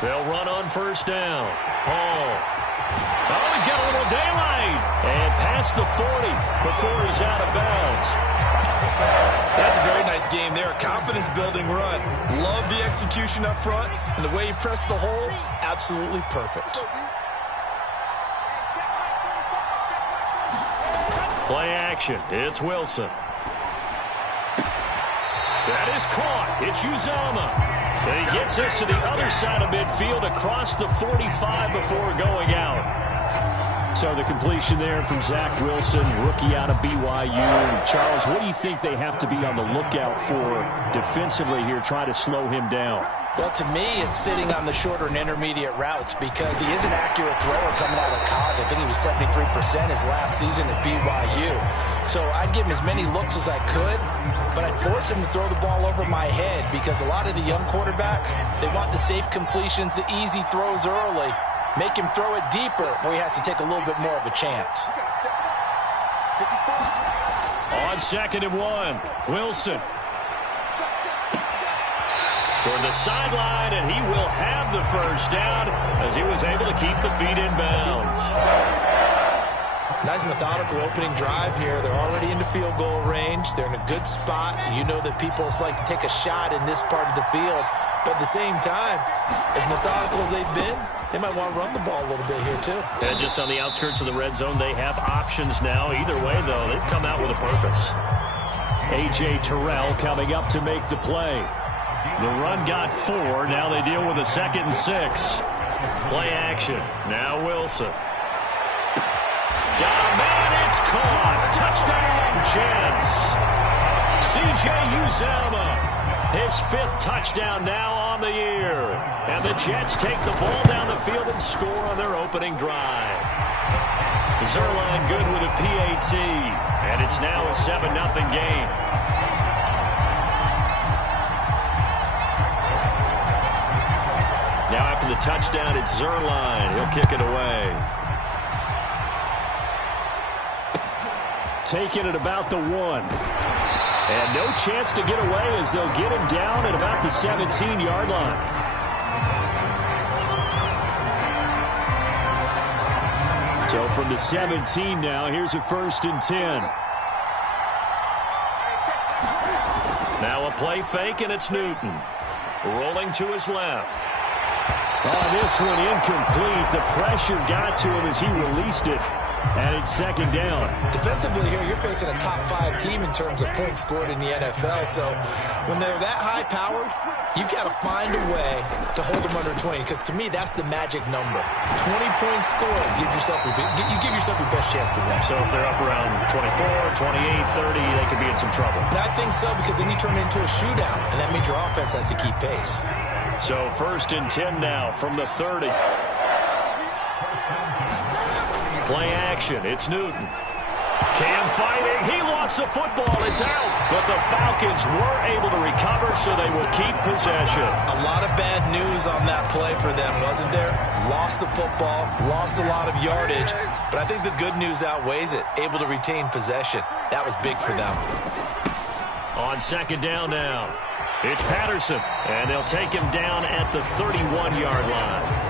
They'll run on first down. Hall. Oh, he's got a little daylight. And past the 40 before he's out of bounds. That's a very nice game there. Confidence-building run. Love the execution up front. And the way he pressed the hole, absolutely perfect. Play action. It's Wilson. That is caught. It's Uzomah. And he gets us to the other side of midfield across the 45 before going out. So the completion there from Zach Wilson, rookie out of BYU. Charles, what do you think they have to be on the lookout for defensively here, trying to slow him down? Well, to me, it's sitting on the shorter and intermediate routes because he is an accurate thrower coming out of college. I think he was 73% his last season at BYU. So I'd give him as many looks as I could, but I'd force him to throw the ball over my head because a lot of the young quarterbacks, they want the safe completions, the easy throws early. Make him throw it deeper where he has to take a little bit more of a chance. On 2nd and 1, Wilson. Toward the sideline, and he will have the first down as he was able to keep the feet in bounds. Nice methodical opening drive here. They're already into field goal range. They're in a good spot. You know that people like to take a shot in this part of the field. But at the same time, as methodical as they've been, they might want to run the ball a little bit here too. And just on the outskirts of the red zone, they have options now. Either way, though, they've come out with a purpose. A.J. Terrell coming up to make the play. The run got 4. Now they deal with a 2nd and 6. Play action. Now Wilson. Got a man. It's caught. Touchdown, Jets. C.J. Uzomah. His 5th touchdown now on the year. And the Jets take the ball down the field and score on their opening drive. Zuerlein good with a PAT. And it's now a 7-0 game. Now after the touchdown, it's Zuerlein. He'll kick it away. Taking it about the 1. And no chance to get away as they'll get him down at about the 17-yard line. So from the 17 now, here's a 1st and 10. Now a play fake, and it's Newton. Rolling to his left. Oh, this one incomplete. The pressure got to him as he released it. And it's 2nd down. Defensively here, you're facing a top 5 team in terms of points scored in the NFL. So when they're that high powered, you've got to find a way to hold them under 20. Because to me, that's the magic number. 20 points scored gives yourself you give yourself your best chance to win. So if they're up around 24, 28, 30, they could be in some trouble. I think so, because then you turn it into a shootout, and that means your offense has to keep pace. So 1st and 10 now from the 30. Play action. It's Newton. Cam fighting. He lost the football. It's out. But the Falcons were able to recover, so they will keep possession. A lot of bad news on that play for them, wasn't there? Lost the football, lost a lot of yardage. But I think the good news outweighs it. Able to retain possession. That was big for them. On 2nd down now, it's Patterson. And they'll take him down at the 31-yard line.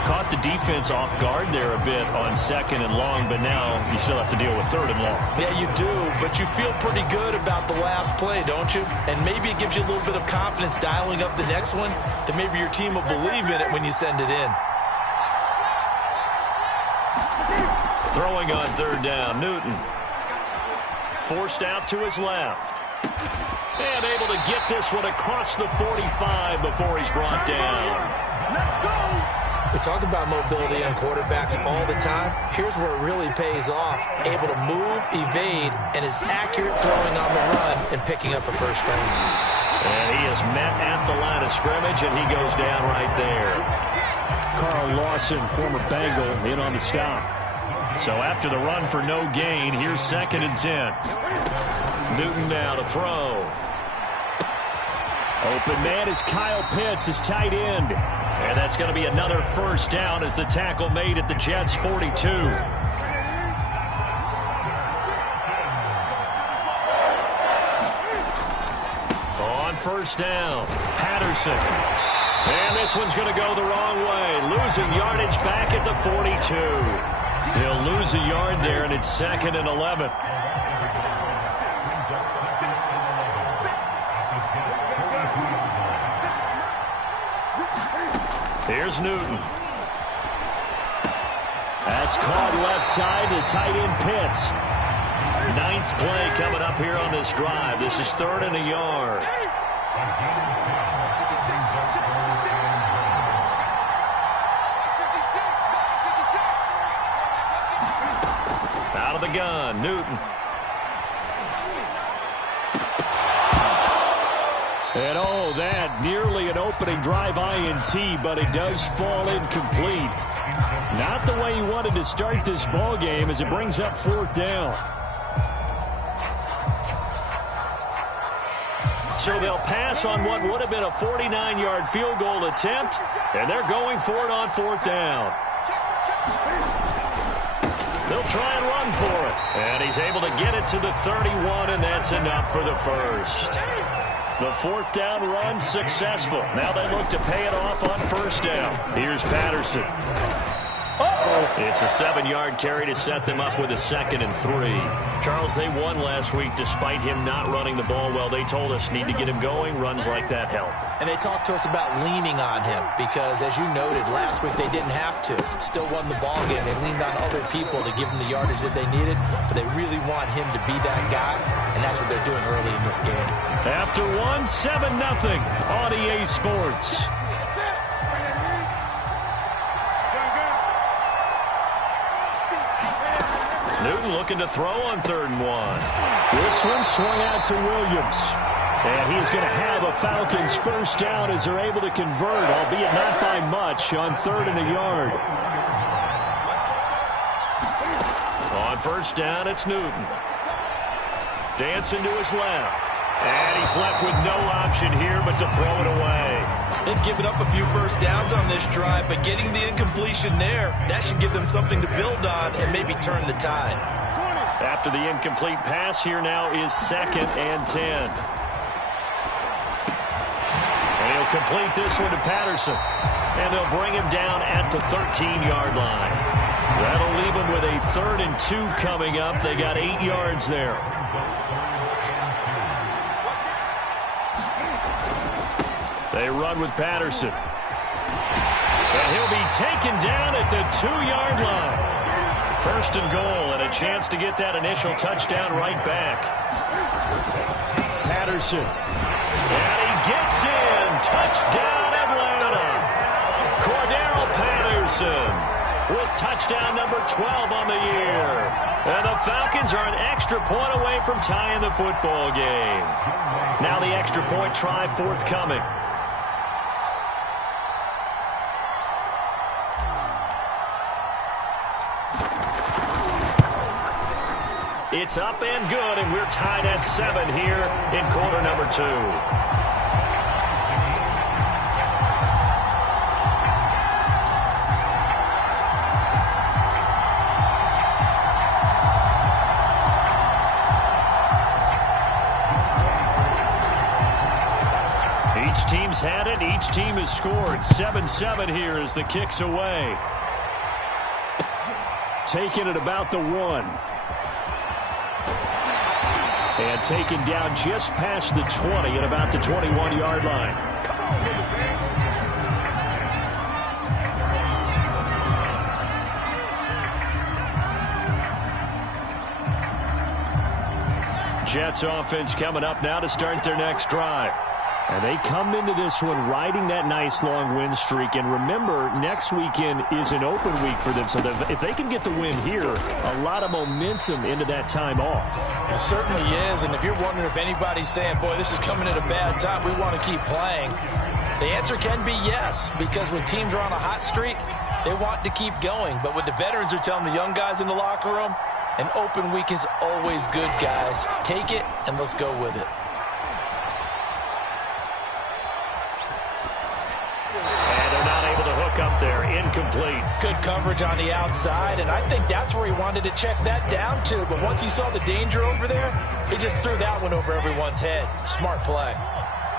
Caught the defense off guard there a bit on 2nd and long, but now you still have to deal with 3rd and long. Yeah, you do, but you feel pretty good about the last play, don't you? And maybe it gives you a little bit of confidence dialing up the next one, that maybe your team will believe in it when you send it in. Throwing on 3rd down, Newton. Forced out to his left. And able to get this one across the 45 before he's brought down. Let's go! We talk about mobility on quarterbacks all the time. Here's where it really pays off. Able to move, evade, and is accurate throwing on the run and picking up a first down. And he is met at the line of scrimmage, and he goes down right there. Carl Lawson, former Bengal, in on the stop. So after the run for no gain, here's 2nd and 10. Newton now to throw. Open man is Kyle Pitts, his tight end. And that's going to be another first down as the tackle made at the Jets' 42. On 1st down, Patterson. And this one's going to go the wrong way. Losing yardage back at the 42. He'll lose a yard there, and it's 2nd and 11. Here's Newton. That's caught left side to tight end Pitts. 9th play coming up here on this drive. This is 3rd and a yard. Out of the gun, Newton. And oh, that nearly an opening drive INT, but it does fall incomplete. Not the way he wanted to start this ball game as it brings up 4th down. So they'll pass on what would have been a 49-yard field goal attempt, and they're going for it on 4th down. They'll try and run for it. And he's able to get it to the 31, and that's enough for the first. The 4th down run successful. Now they look to pay it off on 1st down. Here's Patterson. It's a 7-yard carry to set them up with a 2nd and 3. Charles, they won last week despite him not running the ball well. They told us need to get him going. Runs like that help. And they talked to us about leaning on him because, as you noted, last week they didn't have to. Still won the ball game. They leaned on other people to give them the yardage that they needed, but they really want him to be that guy, and that's what they're doing early in this game. After 7-0 on EA Sports. Newton looking to throw on 3rd and 1. This one swung out to Williams. And he's going to have a Falcons 1st down as they're able to convert, albeit not by much, on 3rd and a yard. On 1st down, it's Newton. Dancing to his left. And he's left with no option here but to throw it away. They've given up a few 1st downs on this drive, but getting the incompletion there, that should give them something to build on and maybe turn the tide. After the incomplete pass, here now is 2nd and 10. And he'll complete this one to Patterson. And they'll bring him down at the 13-yard line. That'll leave him with a 3rd and 2 coming up. They got 8 yards there. They run with Patterson. And he'll be taken down at the 2-yard line. 1st and goal, and a chance to get that initial touchdown right back. Patterson. And he gets in. Touchdown, Atlanta. Cordero Patterson with touchdown number 12 on the year. And the Falcons are an extra point away from tying the football game. Now the extra point try forthcoming. It's up and good, and we're tied at 7 here in quarter number 2. Each team's had it. Each team has scored. 7-7 here as the kick's away. Taken at about the 1. And taken down just past the 20 at about the 21-yard line. Jets offense coming up now to start their next drive. And they come into this one riding that nice long win streak. And remember, next weekend is an open week for them. So if they can get the win here, a lot of momentum into that time off. It certainly is. And if you're wondering if anybody's saying, boy, this is coming at a bad time, we want to keep playing, the answer can be yes. Because when teams are on a hot streak, they want to keep going. But what the veterans are telling the young guys in the locker room, an open week is always good, guys. Take it and let's go with it. Up there, incomplete. Good coverage on the outside, and I think that's where he wanted to check that down to. But once he saw the danger over there, he just threw that one over everyone's head. Smart play.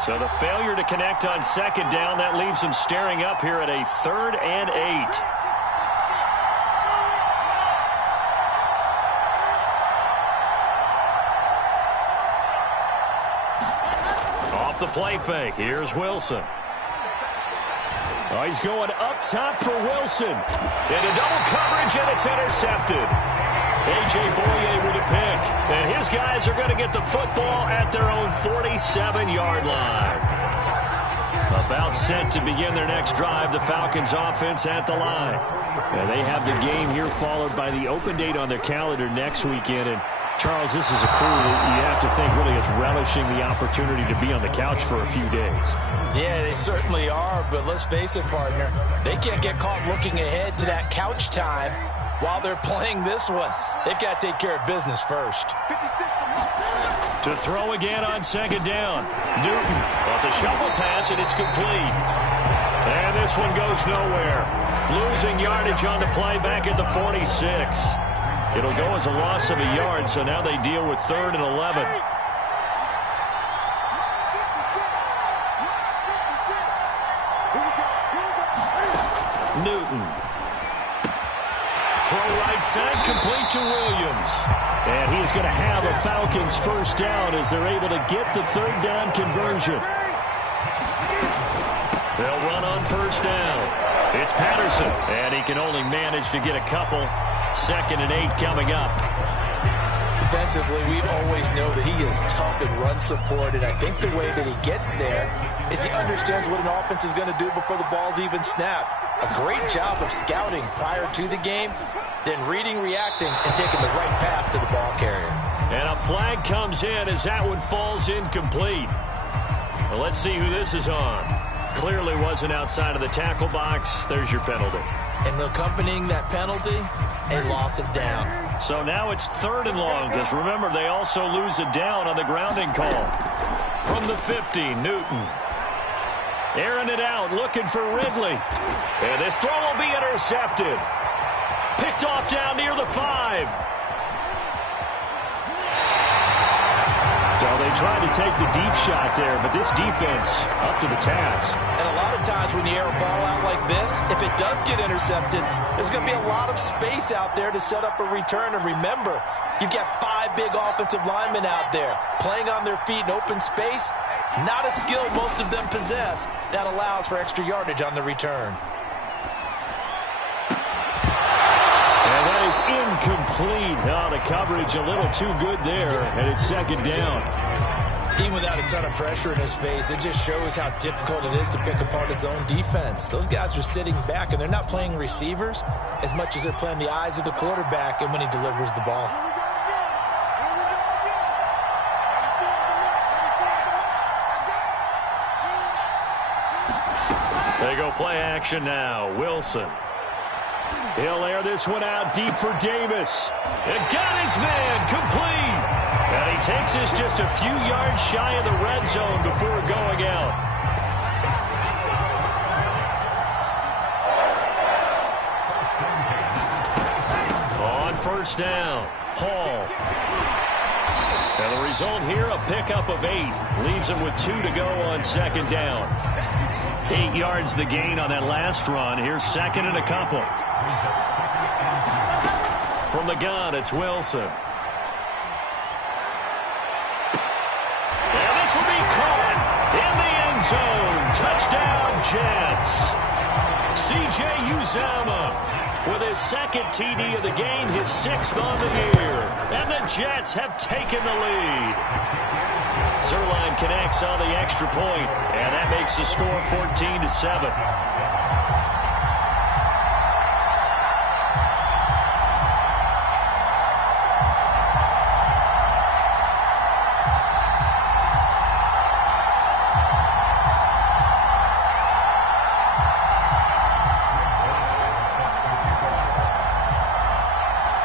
So the failure to connect on second down, that leaves them staring up here at a 3rd and 8. Off the play fake, here's Wilson. Oh, he's going up top for Wilson. Into double coverage, and it's intercepted. A.J. Boye with a pick. And his guys are going to get the football at their own 47-yard line. About set to begin their next drive, the Falcons offense at the line. Now they have the game here followed by the open date on their calendar next weekend. And Charles, this is a crew that you have to think really is relishing the opportunity to be on the couch for a few days. Yeah, they certainly are, but let's face it, partner. They can't get caught looking ahead to that couch time while they're playing this one. They've got to take care of business first. To throw again on second down. Newton. Well, it's a shuffle pass, and it's complete. And this one goes nowhere. Losing yardage on the play back at the 46. It'll go as a loss of a yard, so now they deal with 3rd and 11. Newton. Throw right side, complete to Williams. And he's going to have a Falcons first down as they're able to get the 3rd down conversion. They'll run on first down. It's Patterson, and he can only manage to get a couple. 2nd and 8 coming up. Defensively, we always know that he is tough in run support, and I think the way that he gets there is he understands what an offense is going to do before the ball's even snapped. A great job of scouting prior to the game, then reading, reacting, and taking the right path to the ball carrier. And a flag comes in as that one falls incomplete. Well, let's see who this is on. Clearly wasn't outside of the tackle box. There's your penalty. And accompanying that penalty, a loss of down. So now it's 3rd and long, because remember, they also lose a down on the grounding call. From the 50, Newton. Airing it out, looking for Ridley. And this throw will be intercepted. Picked off down near the 5. So they tried to take the deep shot there, but this defense up to the task. And a lot of times when you air a ball out like this, if it does get intercepted, there's going to be a lot of space out there to set up a return. And remember, you've got 5 big offensive linemen out there playing on their feet in open space. Not a skill most of them possess that allows for extra yardage on the return. And that is incomplete. Oh, the coverage a little too good there, and it's 2nd down. Even without a ton of pressure in his face, it just shows how difficult it is to pick apart his own defense. Those guys are sitting back, and they're not playing receivers as much as they're playing the eyes of the quarterback and when he delivers the ball. They go play action now. Wilson. He'll air this one out deep for Davis. And got his man complete. And he takes this just a few yards shy of the red zone before going out. On first down, Hall. And the result here, a pickup of 8. Leaves him with 2 to go on 2nd down. 8 yards the gain on that last run. Here's 2nd and a couple. From the gun, it's Wilson. And this will be caught in the end zone. Touchdown, Jets. C.J. Uzomah with his 2nd TD of the game, his 6th on the year. And the Jets have taken the lead. Zuerlein connects on the extra point, and that makes the score 14-7.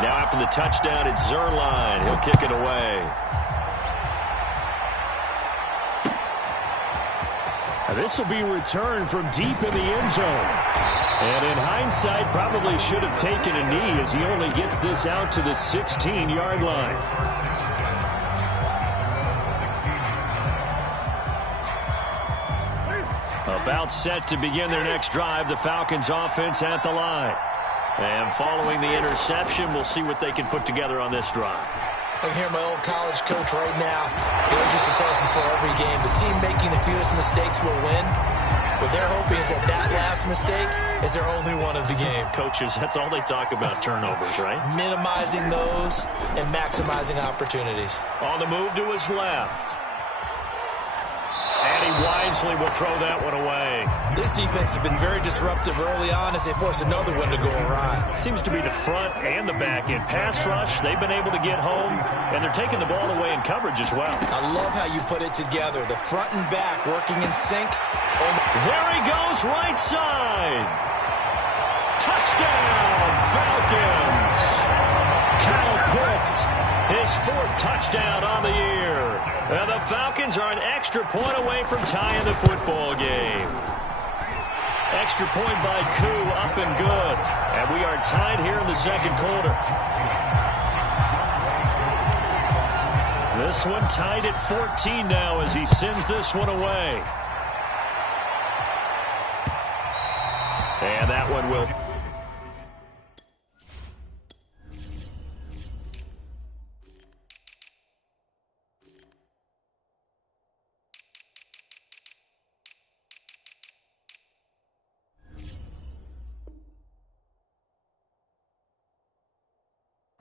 Now after the touchdown, it's Zuerlein. He'll kick it away. This will be returned from deep in the end zone. And in hindsight, probably should have taken a knee as he only gets this out to the 16-yard line. About set to begin their next drive, the Falcons offense at the line. And following the interception, we'll see what they can put together on this drive. I can hear my old college coach right now. He always used to tell us before every game, the team making the fewest mistakes will win. What they're hoping is that last mistake is their only one of the game. Coaches, that's all they talk about, turnovers, right? Minimizing those and maximizing opportunities. On the move to his left. And he wisely will throw that one away. This defense has been very disruptive early on as they force another one to go awry. Seems to be the front and the back end. Pass rush, they've been able to get home, and they're taking the ball away in coverage as well. I love how you put it together. The front and back working in sync. There he goes, right side. Touchdown, Falcons. Kyle Pitts, his 4th touchdown on the year. And the Falcons are an extra point away from tying the football game. Extra point by Koo, up and good. And we are tied here in the second quarter. This one tied at 14 now as he sends this one away. And that one will...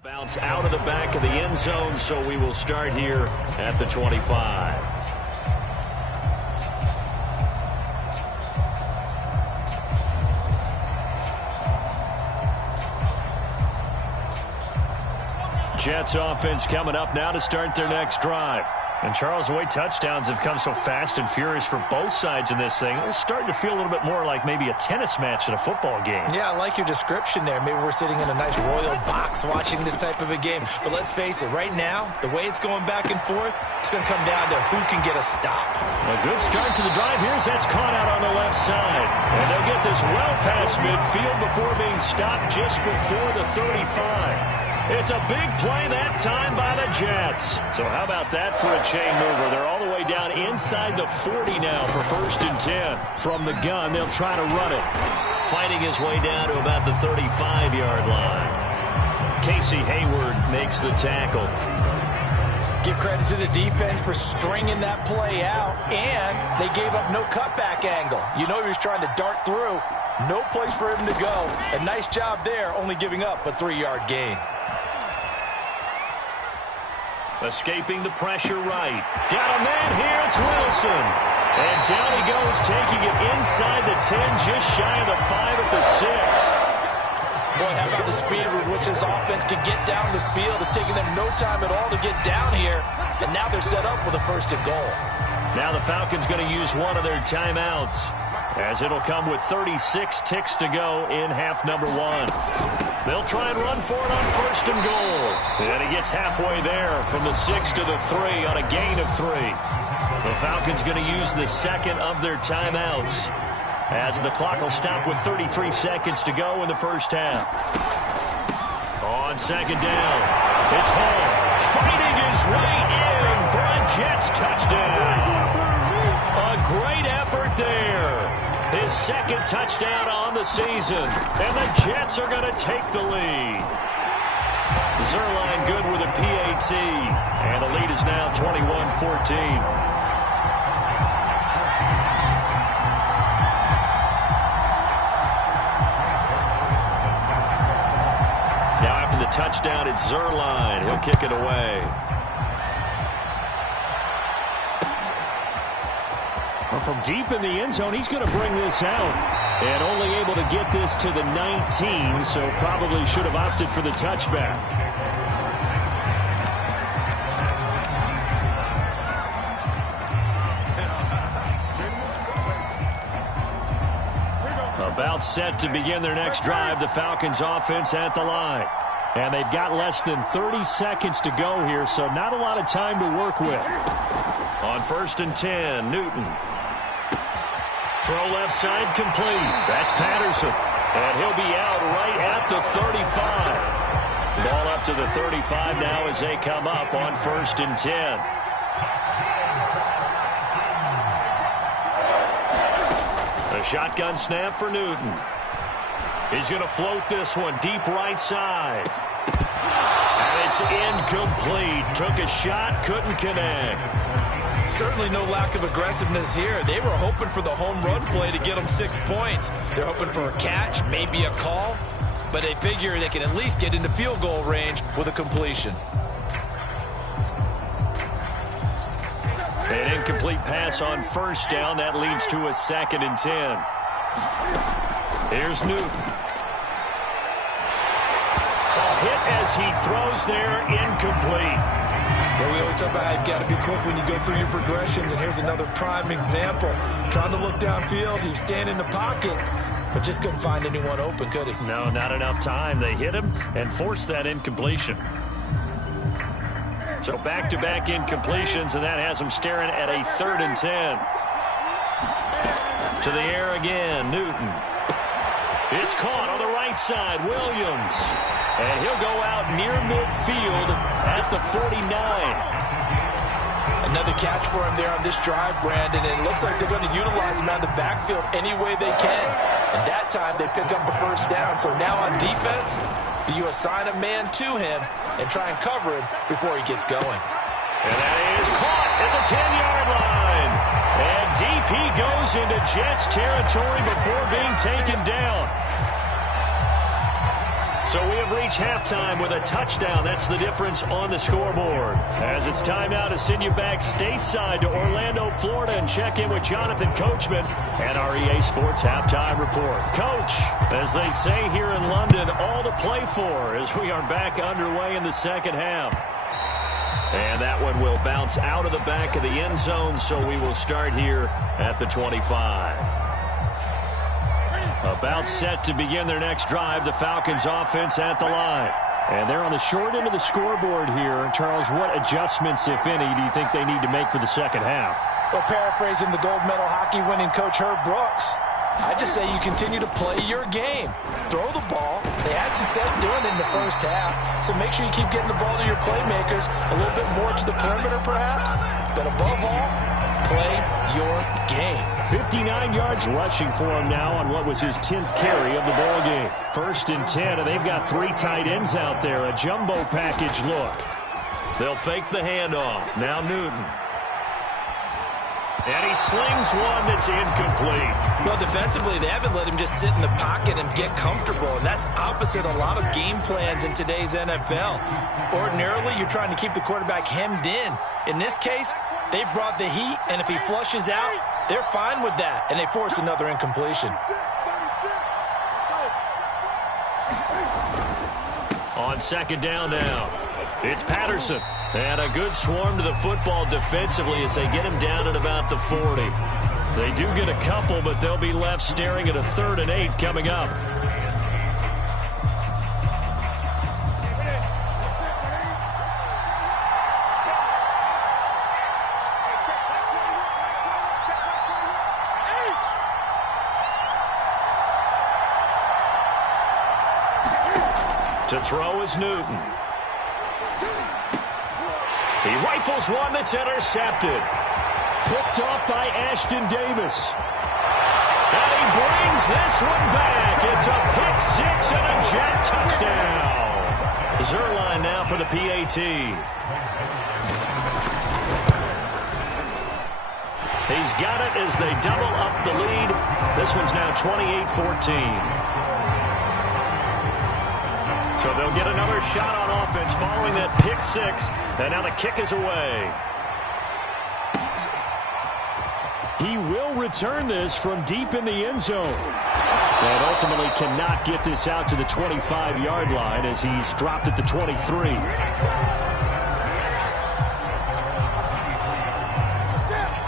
bounce out of the back of the end zone, so we will start here at the 25. Jets offense coming up now to start their next drive. And Charles, the way touchdowns have come so fast and furious for both sides in this thing, it's starting to feel a little bit more like maybe a tennis match in a football game. Yeah, I like your description there. Maybe we're sitting in a nice royal box watching this type of a game. But let's face it, right now, the way it's going back and forth, it's going to come down to who can get a stop. A good start to the drive. Here's that's caught out on the left side. And they'll get this well past midfield before being stopped just before the 35. It's a big play that time by the Jets. So how about that for a chain mover? They're all the way down inside the 40 now for 1st and 10. From the gun, they'll try to run it. Fighting his way down to about the 35-yard line. Casey Hayward makes the tackle. Give credit to the defense for stringing that play out, and they gave up no cutback angle. You know he was trying to dart through. No place for him to go. A nice job there, only giving up a 3-yard gain. Escaping the pressure right. Got a man here, it's Wilson. And down he goes, taking it inside the 10, just shy of the 5 at the 6. Boy, how about the speed with which this offense can get down the field? It's taking them no time at all to get down here. And now they're set up with a 1st and goal. Now the Falcons going to use one of their timeouts, as it'll come with 36 ticks to go in half number 1. They'll try and run for it on 1st and goal. And he gets halfway there from the 6 to the 3 on a gain of 3. The Falcons going to use the 2nd of their timeouts, as the clock will stop with 33 seconds to go in the 1st half. On 2nd down, it's Hall fighting his way in for a Jets touchdown. A great effort there. His 2nd touchdown on the season. And the Jets are going to take the lead. Zuerlein good with a PAT. And the lead is now 21-14. Touchdown, it's Zuerlein. He'll kick it away. Well, from deep in the end zone, he's going to bring this out. And only able to get this to the 19, so probably should have opted for the touchback. About set to begin their next drive, the Falcons offense at the line. And they've got less than 30 seconds to go here, so not a lot of time to work with. On 1st and 10, Newton. Throw left side complete. That's Patterson. And he'll be out right at the 35. Ball up to the 35 now as they come up on 1st and 10. shotgun snap for Newton. He's going to float this one deep right side. And it's incomplete. Took a shot, couldn't connect. Certainly no lack of aggressiveness here. They were hoping for the home run play to get them 6 points. They're hoping for a catch, maybe a call, but they figure they can at least get into field goal range with a completion. An incomplete pass on first down. That leads to a 2nd and 10. Here's Newton. A hit as he throws there, incomplete. Well, we always talk about how you've got to be quick when you go through your progressions, and here's another prime example. Trying to look downfield, he was standing in the pocket, but just couldn't find anyone open, could he? No, not enough time. They hit him and forced that incompletion. So back-to-back incompletions, and that has him staring at a 3rd and 10. To the air again, Newton. It's caught on the right side, Williams. And he'll go out near midfield at the 49. Another catch for him there on this drive, Brandon, and it looks like they're going to utilize him out of the backfield any way they can. And that time they pick up a first down. So now on defense, do you assign a man to him and try and cover him before he gets going? And that is caught at the 10-yard line. And DP goes into Jets territory before being taken down. So we have reached halftime with a touchdown. That's the difference on the scoreboard. As it's time now to send you back stateside to Orlando, Florida, and check in with Jonathan Coachman and our EA Sports Halftime Report. Coach, as they say here in London, all to play for as we are back underway in the second half. And that one will bounce out of the back of the end zone, so we will start here at the 25. About set to begin their next drive, the Falcons offense at the line. And they're on the short end of the scoreboard here. Charles, what adjustments, if any, do you think they need to make for the second half? Well, paraphrasing the gold medal hockey winning coach Herb Brooks, I just say you continue to play your game. Throw the ball. They had success doing it in the first half, so make sure you keep getting the ball to your playmakers, a little bit more to the perimeter perhaps, but above all, play your game. 59 yards rushing for him now on what was his 10th carry of the ball game. 1st and 10, and they've got 3 tight ends out there. A jumbo package look. They'll fake the handoff. Now Newton. And he slings one that's incomplete. Well, defensively, they haven't let him just sit in the pocket and get comfortable, and that's opposite a lot of game plans in today's NFL. Ordinarily, you're trying to keep the quarterback hemmed in. In this case, they've brought the heat, and if he flushes out, they're fine with that, and they force another incompletion. On 2nd down now, it's Patterson. And a good swarm to the football defensively as they get him down at about the 40. They do get a couple, but they'll be left staring at a 3rd and 8 coming up. To throw is Newton. He rifles one that's intercepted. Picked off by Ashton Davis. And he brings this one back. It's a pick 6 and a Jet touchdown. Zuerlein now for the PAT. He's got it as they double up the lead. This one's now 28-14. So they'll get another shot on offense following that pick 6. And now the kick is away. He will return this from deep in the end zone. And ultimately cannot get this out to the 25-yard line as he's dropped at the 23.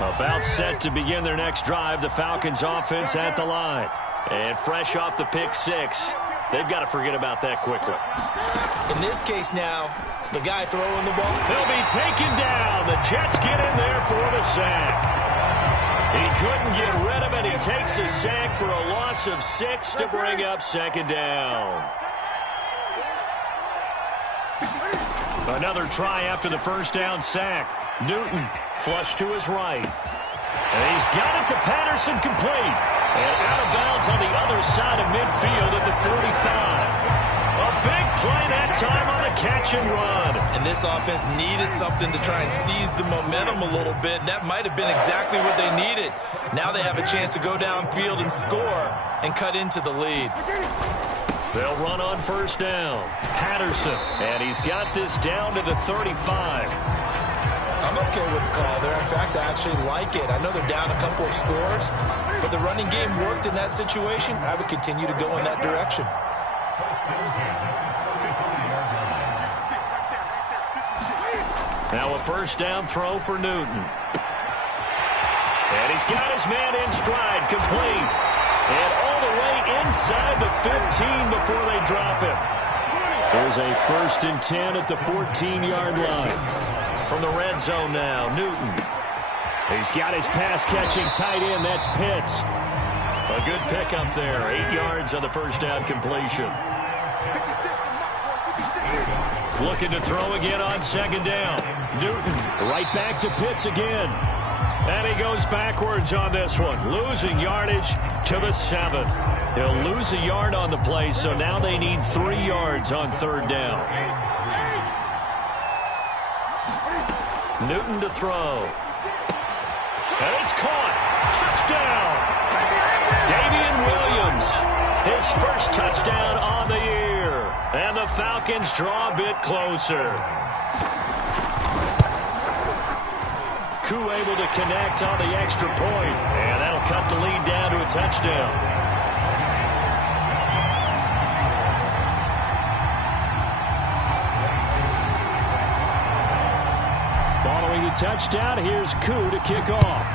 About set to begin their next drive, the Falcons offense at the line. And fresh off the pick 6. They've got to forget about that quickly. In this case now, the guy throwing the ball, he'll be taken down. The Jets get in there for the sack. He couldn't get rid of it. He takes a sack for a loss of 6 to bring up 2nd down. Another try after the first down sack. Newton flush to his right. And he's got it to Patterson complete. And side of midfield at the 45. A big play that time on the catch and run. And this offense needed something to try and seize the momentum a little bit, and that might have been exactly what they needed. Now they have a chance to go downfield and score and cut into the lead. They'll run on first down. Patterson, and he's got this down to the 35. I'm okay with the call there. In fact, I actually like it. I know they're down a couple of scores, but the running game worked in that situation. I would continue to go in that direction. Now a first down throw for Newton. And he's got his man in stride, complete. And all the way inside the 15 before they drop him. There's a 1st and 10 at the 14-yard line. From the red zone now, Newton. He's got his pass-catching tight end. That's Pitts. A good pickup there. 8 yards on the first down completion. Looking to throw again on second down. Newton right back to Pitts again. And he goes backwards on this one. Losing yardage to the 7. He'll lose a yard on the play, so now they need 3 yards on third down. Newton to throw. And it's caught. Touchdown. Damian Williams. His first touchdown on the year. And the Falcons draw a bit closer. Koo able to connect on the extra point. And that'll cut the lead down to a touchdown. Following the touchdown, here's Koo to kick off.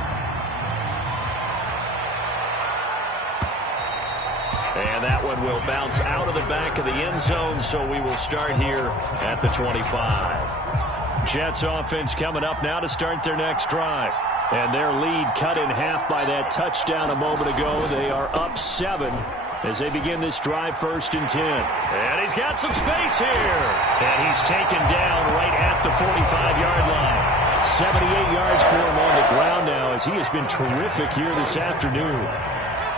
And that one will bounce out of the back of the end zone, so we will start here at the 25. Jets offense coming up now to start their next drive. And their lead cut in half by that touchdown a moment ago. They are up 7 as they begin this drive, 1st and 10. And he's got some space here. And he's taken down right at the 45-yard line. 78 yards for him on the ground now as he has been terrific here this afternoon.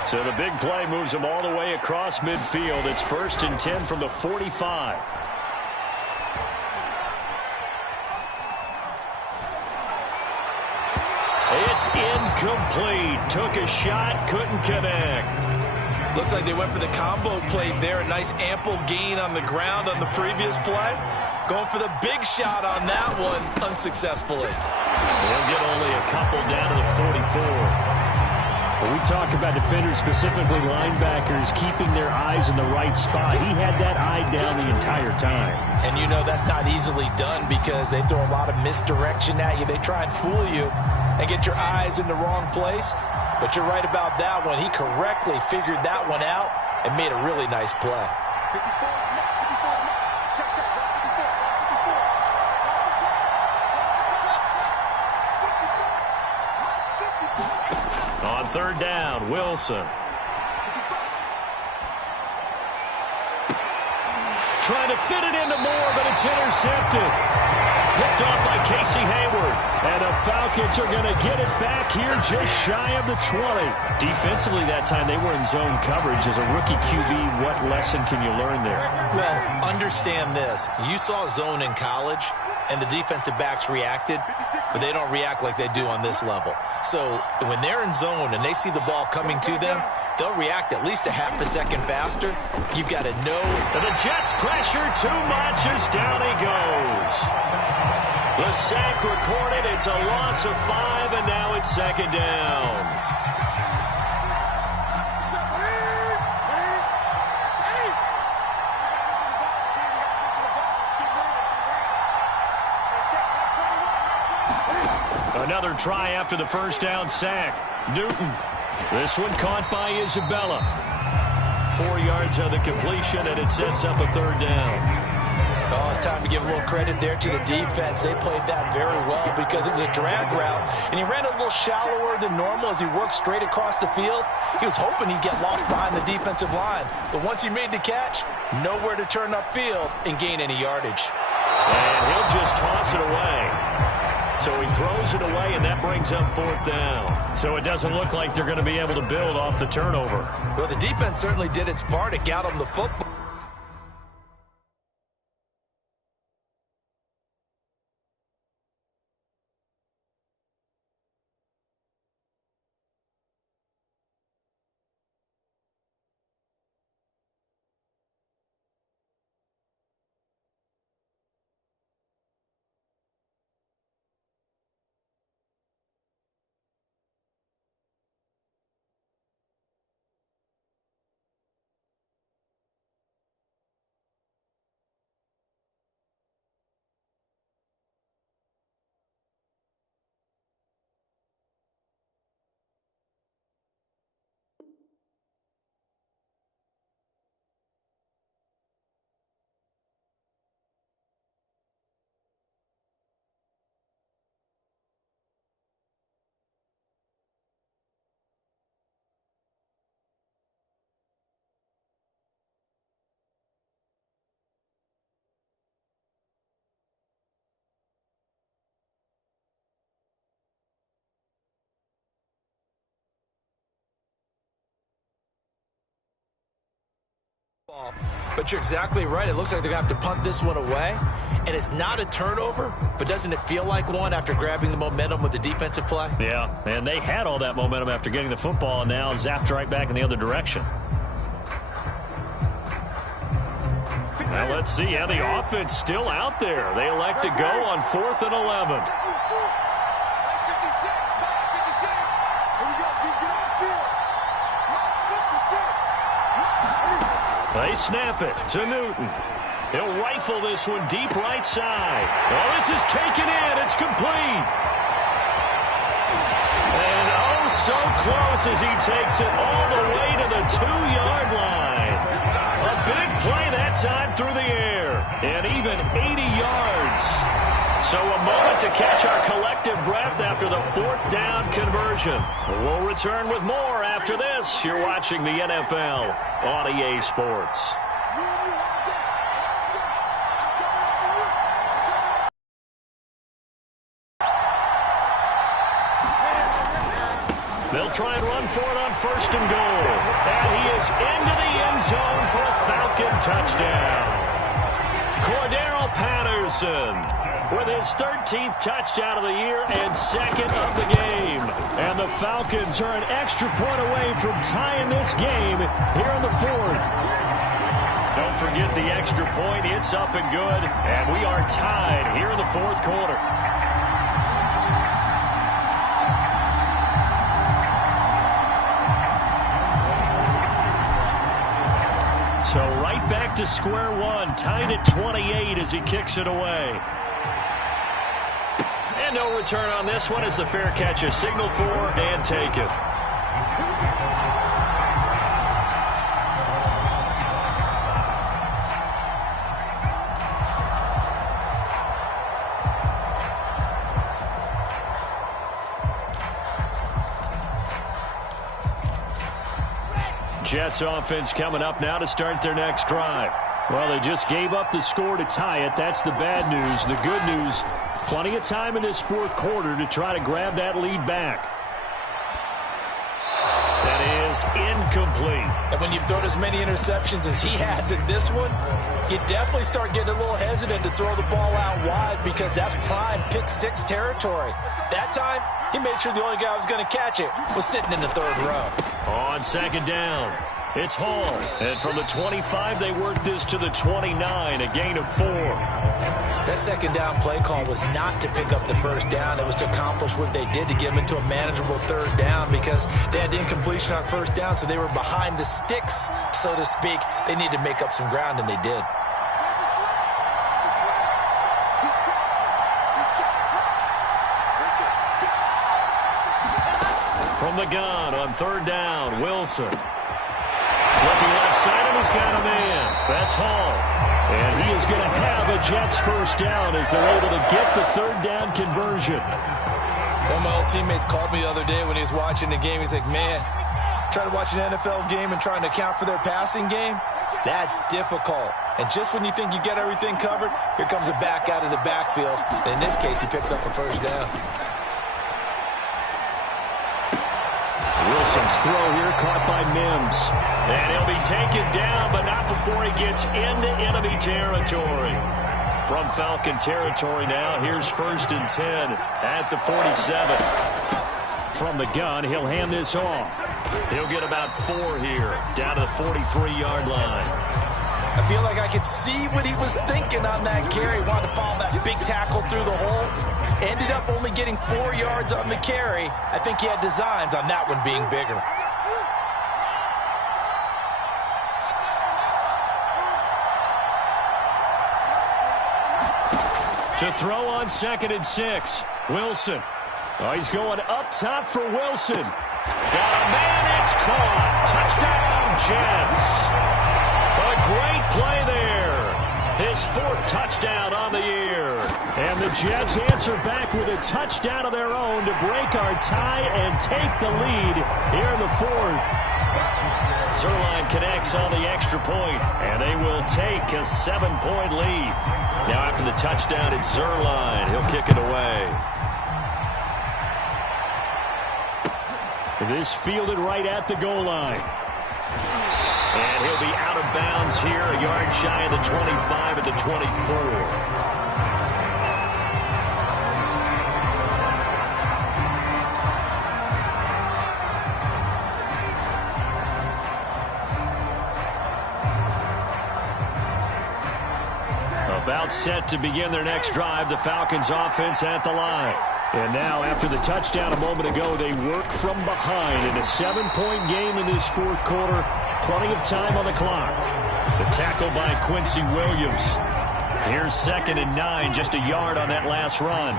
So the big play moves him all the way across midfield. It's 1st and 10 from the 45. It's incomplete. Took a shot, couldn't connect. Looks like they went for the combo play there. A nice ample gain on the ground on the previous play. Going for the big shot on that one unsuccessfully. They'll get only a couple down to the 44. When we talk about defenders, specifically linebackers, keeping their eyes in the right spot, he had that eye down the entire time. And you know that's not easily done because they throw a lot of misdirection at you. They try and fool you and get your eyes in the wrong place. But you're right about that one. He correctly figured that one out and made a really nice play. On third down, Wilson. Trying to fit it into Moore, but it's intercepted. Picked off by Casey Hayward. And the Falcons are going to get it back here just shy of the 20. Defensively that time, they were in zone coverage. As a rookie QB, what lesson can you learn there? Well, understand this. You saw zone in college, and the defensive backs reacted, but they don't react like they do on this level. So when they're in zone and they see the ball coming to them, they'll react at least a half a second faster. You've got to know. And the Jets pressure too much as down he goes. The sack recorded. It's a loss of 5, and now it's second down. Another try after the first down sack. Newton. This one caught by Isabella. 4 yards on the completion, and it sets up a third down. Oh, it's time to give a little credit there to the defense. They played that very well because it was a drag route, and he ran a little shallower than normal as he worked straight across the field. He was hoping he'd get lost behind the defensive line, but once he made the catch, nowhere to turn upfield and gain any yardage. And he'll just toss it away. So he throws it away, and that brings up 4th down. So it doesn't look like they're going to be able to build off the turnover. Well, the defense certainly did its part to get them the football. But you're exactly right. It looks like they're going to have to punt this one away. And it's not a turnover, but doesn't it feel like one after grabbing the momentum with the defensive play? Yeah, and they had all that momentum after getting the football, and now zapped right back in the other direction. Now let's see. Yeah, the offense still out there. They elect to go on 4th and 11. They snap it to Newton. He'll rifle this one deep right side. Well, this is taken in. It's complete. And oh, so close as he takes it all the way to the 2-yard line. A big play that time through the air. And even 80 yards. So a moment to catch our collective breath after the 4th down conversion. We'll return with more after this. You're watching the NFL on EA Sports. They'll try and run for it on 1st and goal. And he is into the end zone for a Falcon touchdown. Cordero Patterson with his 13th touchdown of the year and 2nd of the game. And the Falcons are an extra point away from tying this game here in the 4th. Don't forget the extra point. It's up and good. And we are tied here in the 4th quarter. So right back to square one, tied at 28 as he kicks it away. And no return on this one as the fair catch is signaled for and taken. Jets offense coming up now to start their next drive. Well, they just gave up the score to tie it. That's the bad news. The good news, plenty of time in this 4th quarter to try to grab that lead back. That is incomplete. And when you've thrown as many interceptions as he has in this one, you definitely start getting a little hesitant to throw the ball out wide because that's prime pick 6 territory. That time, he made sure the only guy who was going to catch it was sitting in the 3rd row. On 2nd down, it's Hall. And from the 25, they work this to the 29, a gain of 4. That 2nd down play call was not to pick up the 1st down. It was to accomplish what they did to get them into a manageable 3rd down because they had incompletion on 1st down, so they were behind the sticks, so to speak. They needed to make up some ground, and they did. From the gun on 3rd down, Wilson. Looking left side, and he's got a man. That's Hall. And he is going to have a Jets 1st down as they're able to get the 3rd down conversion. One of my old teammates called me the other day when he was watching the game. He's like, man, trying to watch an NFL game and trying to account for their passing game, That's difficult. And just when you think you get everything covered, here comes a back out of the backfield. And in this case, he picks up a first down. Wilson's throw here caught by Mims. And he'll be taken down, but not before he gets into enemy territory. From Falcon territory now, here's 1st and 10 at the 47. From the gun, he'll hand this off. He'll get about 4 here, down to the 43-yard line. I feel like I could see what he was thinking on that carry. Wanted to follow that big tackle through the hole. Ended up only getting 4 yards on the carry. I think he had designs on that one being bigger. To throw on 2nd and 6, Wilson. Oh, he's going up top for Wilson. Got a man, it's caught. Touchdown, Jets. A great play there. His 4th touchdown on the year. And the Jets answer back with a touchdown of their own to break our tie and take the lead here in the 4th. Zuerlein connects on the extra point, and they will take a 7-point lead. Now after the touchdown, it's Zuerlein. He'll kick it away. This fielded right at the goal line. And he'll be out of bounds here, a yard shy of the 25 at the 24. About set to begin their next drive, the Falcons offense at the line. And now, after the touchdown a moment ago, they work from behind in a 7-point game in this 4th quarter. Plenty of time on the clock. The tackle by Quincy Williams. Here's 2nd and 9, just a yard on that last run.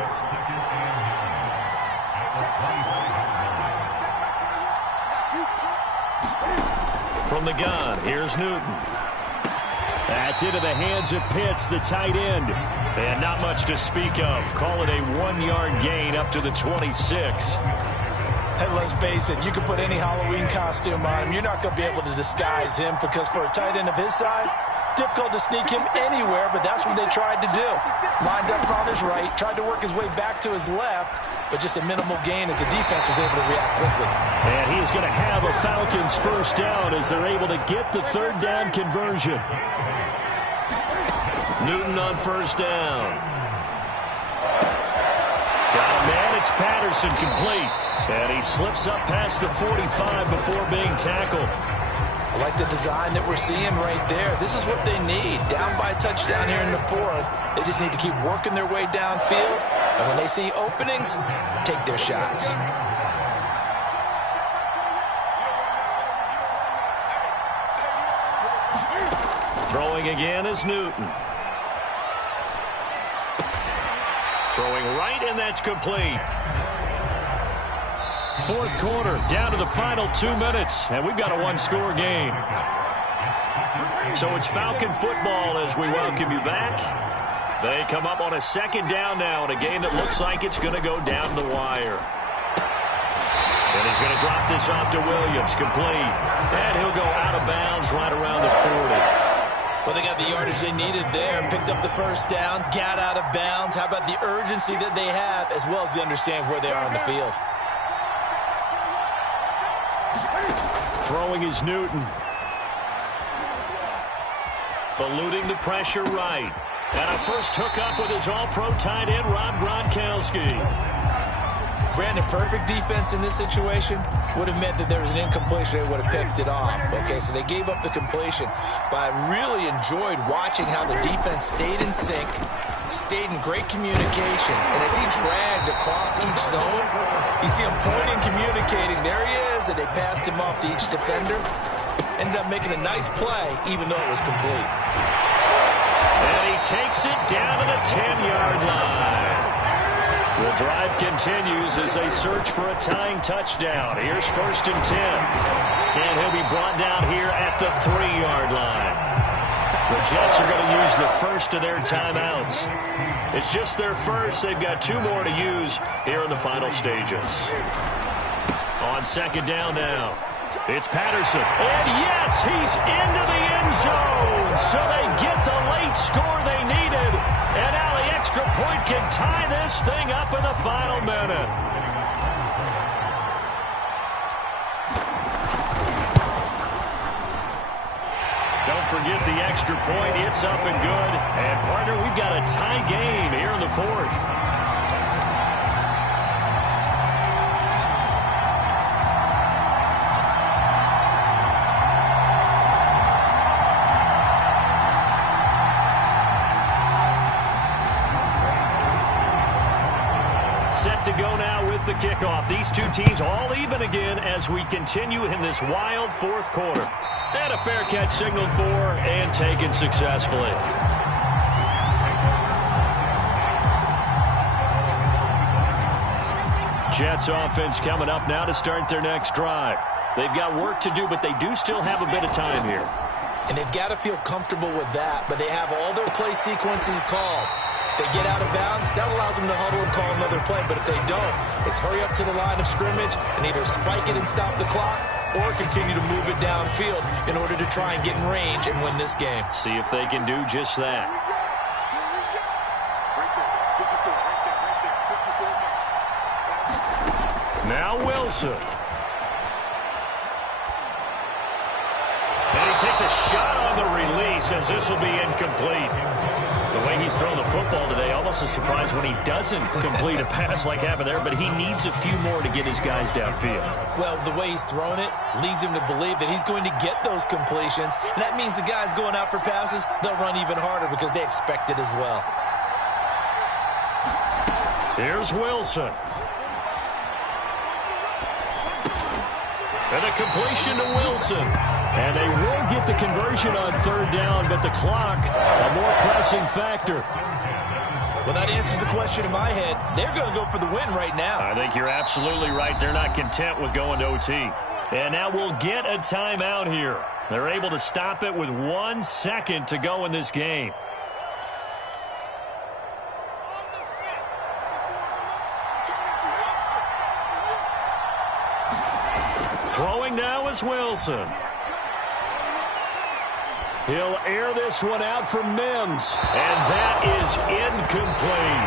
From the gun, here's Newton. That's into the hands of Pitts, the tight end. And not much to speak of. Call it a 1-yard gain up to the 26. And let's face it, you can put any Halloween costume on him. You're not going to be able to disguise him because for a tight end of his size, difficult to sneak him anywhere, but that's what they tried to do. Lined up on his right, tried to work his way back to his left, but just a minimal gain as the defense was able to react quickly. And he's going to have a Falcons first down as they're able to get the 3rd down conversion. Newton on 1st down. Got a man, it's Patterson, complete. And he slips up past the 45 before being tackled. I like the design that we're seeing right there. This is what they need. Down by a touchdown here in the 4th. They just need to keep working their way downfield. And when they see openings, take their shots. Throwing again is Newton. Throwing right, and that's complete. 4th quarter, down to the final 2 minutes, and we've got a 1-score game. So it's Falcon football as we welcome you back. They come up on a 2nd down now in a game that looks like it's going to go down the wire. And he's going to drop this off to Williams, complete. And he'll go out of bounds right around the 40. Well, they got the yardage they needed there, picked up the first down, got out of bounds. How about the urgency that they have, as well as they understand where they are on the field? Throwing is Newton. Eluding the pressure right. And a first hookup with his all-pro tight end, Rob Gronkowski. Brandon, perfect defense in this situation would have meant that there was an incompletion. They would have picked it off. Okay, so they gave up the completion. But I really enjoyed watching how the defense stayed in sync, stayed in great communication. And as he dragged across each zone, you see him pointing, communicating. There he is, and they passed him off to each defender. Ended up making a nice play, even though it was complete. And he takes it down to the 10-yard line. The drive continues as they search for a tying touchdown. Here's 1st and 10. And he'll be brought down here at the 3-yard line. The Jets are going to use the first of their timeouts. It's just their first. They've got 2 more to use here in the final stages. On 2nd down now. It's Patterson. And yes, he's into the end zone. So they get the late score they needed. And now the extra point can tie this thing up in the final minute. Don't forget the extra point. It's up and good. And, partner, we've got a tie game here in the fourth. Set to go now with the kickoff. These two teams all even again as we continue in this wild fourth quarter. And a fair catch signaled for and taken successfully. Jets offense coming up now to start their next drive. They've got work to do, but they do still have a bit of time here. And they've got to feel comfortable with that, but they have all their play sequences called. If they get out of bounds, that allows them to huddle and call another play. But if they don't, it's hurry up to the line of scrimmage and either spike it and stop the clock or continue to move it downfield in order to try and get in range and win this game. See if they can do just that. Now Wilson. And he takes a shot on the release as this will be incomplete. The way he's throwing the football today, almost a surprise when he doesn't complete a pass like happened there, but he needs a few more to get his guys downfield. Well, the way he's thrown it leads him to believe that he's going to get those completions, and that means the guys going out for passes, they'll run even harder because they expect it as well. Here's Wilson. And a completion to Wilson. And they will get the conversion on third down, but the clock, a more pressing factor. Well, that answers the question in my head. They're going to go for the win right now. I think you're absolutely right. They're not content with going to OT. And now we'll get a timeout here. They're able to stop it with 1 second to go in this game. Throwing now is Wilson. He'll air this one out for Mims. And that is incomplete.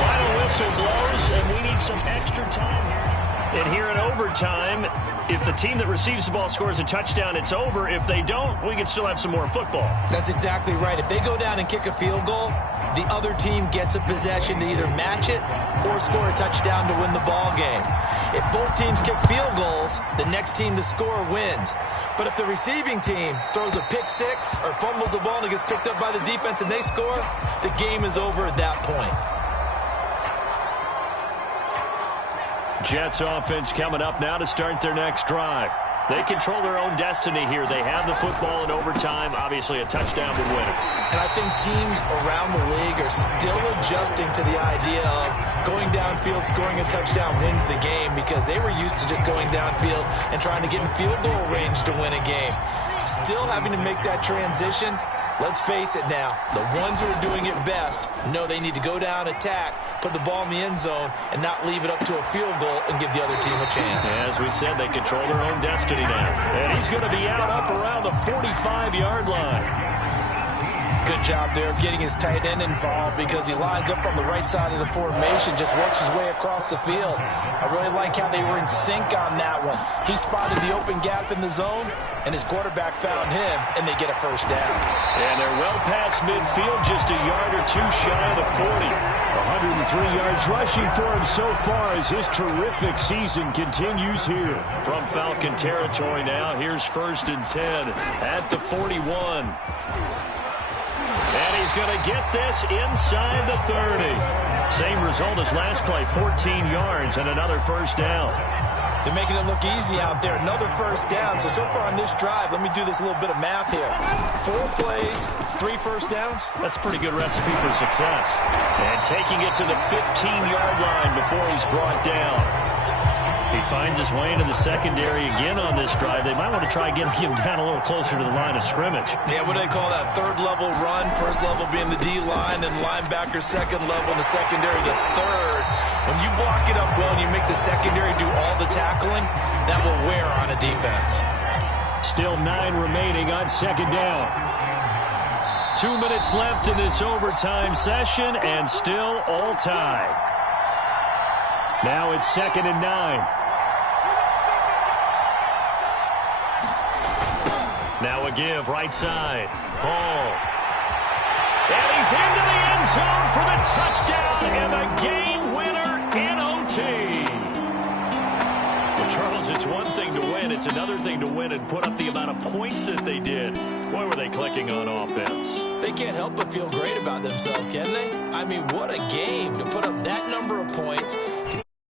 Final whistle blows, and we need some extra time here. And here in overtime, if the team that receives the ball scores a touchdown, it's over. If they don't, we can still have some more football. That's exactly right. If they go down and kick a field goal, the other team gets a possession to either match it or score a touchdown to win the ball game. If both teams kick field goals, the next team to score wins. But if the receiving team throws a pick six or fumbles the ball and it gets picked up by the defense and they score, the game is over at that point. Jets offense coming up now to start their next drive. They control their own destiny here. They have the football in overtime. Obviously, a touchdown would win it. And I think teams around the league are still adjusting to the idea of going downfield, scoring a touchdown wins the game because they were used to just going downfield and trying to get in field goal range to win a game. Still having to make that transition. Let's face it now, the ones who are doing it best know they need to go down, attack, put the ball in the end zone, and not leave it up to a field goal and give the other team a chance. As we said, they control their own destiny now. And he's going to be out up around the 45-yard line. Good job there of getting his tight end involved because he lines up on the right side of the formation, just works his way across the field. I really like how they were in sync on that one. He spotted the open gap in the zone, and his quarterback found him, and they get a first down. And they're well past midfield, just a yard or two shy of the 40. 103 yards rushing for him so far as his terrific season continues here. From Falcon territory now, here's 1st and 10 at the 41. And he's going to get this inside the 30. Same result as last play, 14 yards and another first down. They're making it look easy out there. Another first down. So far on this drive, let me do this little bit of math here. 4 plays, 3 first downs. That's a pretty good recipe for success. And taking it to the 15-yard line before he's brought down. He finds his way into the secondary again on this drive. They might want to try getting him down a little closer to the line of scrimmage. Yeah, what do they call that? 3rd level run, 1st level being the D-line, and linebacker 2nd level, and the secondary the 3rd. When you block it up well and you make the secondary do all the tackling, that will wear on a defense. Still 9 remaining on second down. 2 minutes left in this overtime session, and still all tied. Now it's 2nd and 9. Now a give right side. Hall. And he's into the end zone for the touchdown and the game winner in OT. Well, Charles, it's one thing to win. It's another thing to win and put up the amount of points that they did. Boy, were they clicking on offense. They can't help but feel great about themselves, can they? I mean, what a game to put up that number of points